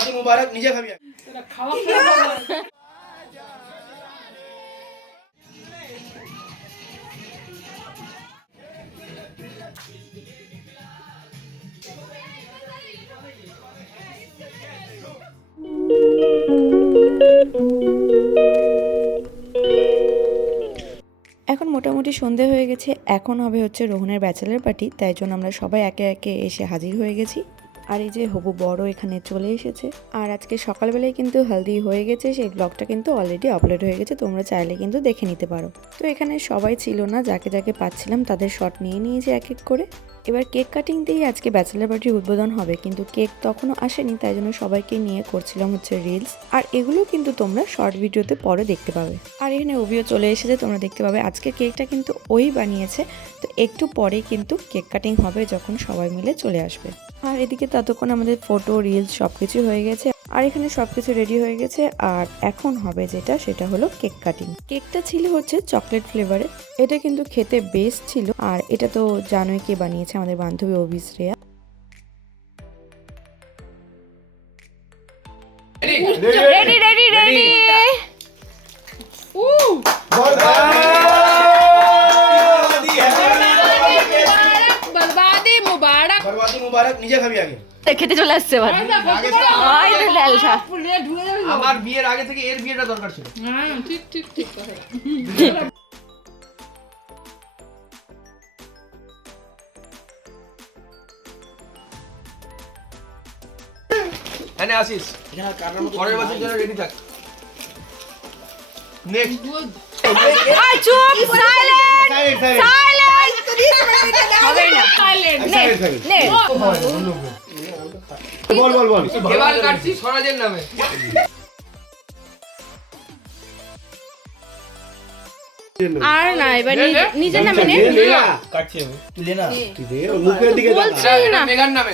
বরবাদি মুবারক নিজে খাবি। এখন মোটামুটি সন্ধে হয়ে গেছে এখন হবে হচ্ছে রোহনের ব্যাচেলার পার্টি তাই জন্য আমরা সবাই একে একে এসে হাজির হয়ে গেছি আর এই যে হবু বড় এখানে চলে এসেছে। আর আজকে সকালবেলায় কিন্তু হেলদি হয়ে গেছে, সেই ব্লগটা কিন্তু অলরেডি আপলোড হয়ে গেছে, তোমরা চাইলে কিন্তু দেখে নিতে পারো। তো এখানে সবাই ছিল না, যাকে যাকে পাচ্ছিলাম তাদের শট নিয়ে নিয়েছে এক এক করে। এবার কেক কাটিং দিয়েই আজকে ব্যাচেলার পার্টির উদ্বোধন হবে, কিন্তু কেক তখনও আসেনি, তাই জন্য সবাইকে নিয়ে করছিলাম হচ্ছে রিলস আর এগুলো কিন্তু তোমরা শর্ট ভিডিওতে পরে দেখতে পাবে। আর এখানে অভিও চলে এসেছে, তোমরা দেখতে পাবে আজকে কেকটা কিন্তু ওই বানিয়েছে। তো একটু পরেই কিন্তু কেক কাটিং হবে, যখন সবাই মিলে চলে আসবে। আর এদিকে ততক্ষণ আমাদের ফটো রিলস সব কিছু হয়ে গেছে। আর এখানে সব কিছু রেডি হয়ে গেছে। আর এখন হবে যেটা, সেটা হলো কেক কাটিং কেকটা ছিল হচ্ছে চকলেট ফ্লেভারে এটা কিন্তু খেতে বেস্ট ছিল। আর এটা তো জানোই কে বানিয়েছে আমাদের বান্ধবী অভিশ্রেয়া রেয়া। রেডি নিজে খাবি আগে। খেতে চলে আসছে এবার। তো আমার বিয়ের আগে থেকে এর বিয়েটা দরকার ছিল। ঠিক ঠিক ঠিক আসিস। পরের বছর জন্য রেডি থাক। নেক্সট চুপ সাইলেন্ট বল বল বল। এবার কাটছি স্বরাজের নামে। আর না এবার নিজের নামে নে। কাটছি আমি। তুই লে না। তুই দে মুখের দিকে। বলছি না মেঘার নামে।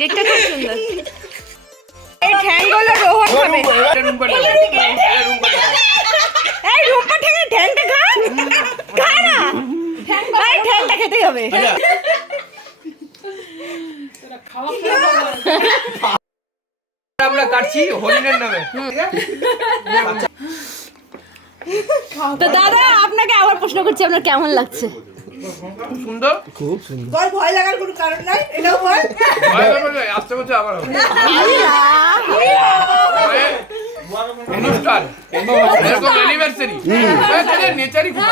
কেকটা খুব সুন্দর। এই ঠ্যাংগুলো রোহন খাবে। এই ঠ্যাঙে ঠ্যাংটা খা। খা না। এই ঠ্যাংটা খেতেই হবে। আমরা কাটছি হরিণের নামে। তো দাদা আপনাকে আবার প্রশ্ন করছি আপনার কেমন লাগছে? খুব সুন্দর? খুব সুন্দর। ভয় ভয় লাগার কোনো কারণ নাই? এটাও ভয়? ভয় লাগার নাই আসতে বলছে আবার হবে। মানে, অনুষ্ঠান এরকম অ্যানিভার্সারি নেচারই খুব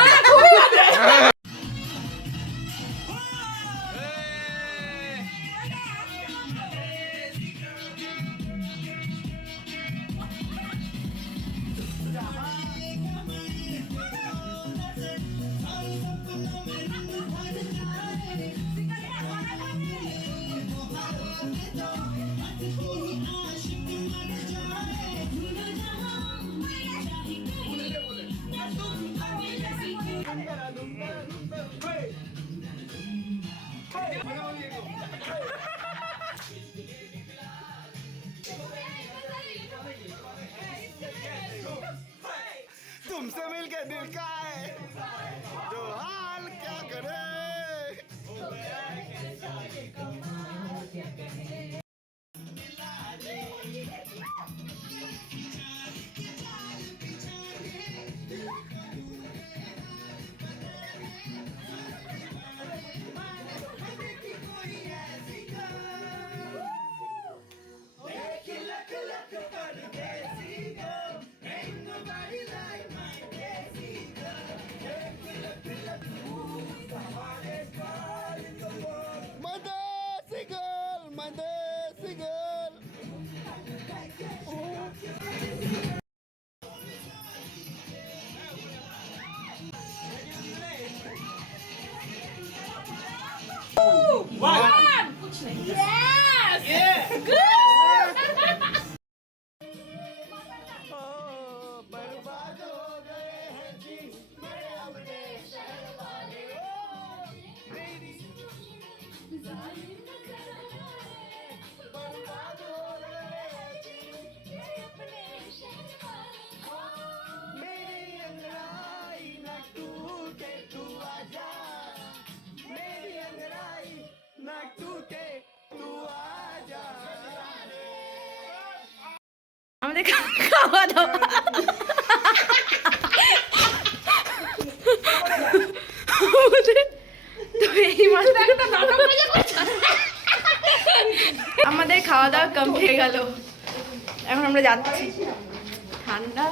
तुमसे मिलके दिल का है। আমাদের খাওয়া দাওয়া আমাদের খাওয়া দাওয়া কমপ্লিট হয়ে গেল এখন আমরা যাচ্ছি ঠান্ডা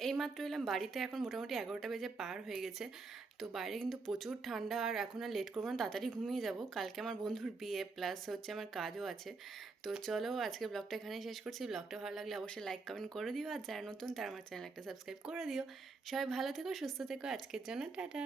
এইমাত্র এলাম বাড়িতে এখন মোটামুটি এগারোটা বেজে পার হয়ে গেছে তো বাইরে কিন্তু প্রচুর ঠান্ডা আর এখন আর লেট করব না, তাড়াতাড়ি ঘুমিয়ে যাব। কালকে আমার বন্ধুর বিয়ে প্লাস হচ্ছে আমার কাজও আছে। তো চলো আজকে ব্লগটা এখানে শেষ করছি। ব্লগটা ভালো লাগলে অবশ্যই লাইক কমেন্ট করে দিও। আর যারা নতুন, তারা আমার চ্যানেল একটা সাবস্ক্রাইব করে দিও। সবাই ভালো থেকো, সুস্থ থেকো। আজকের জন্য টাটা।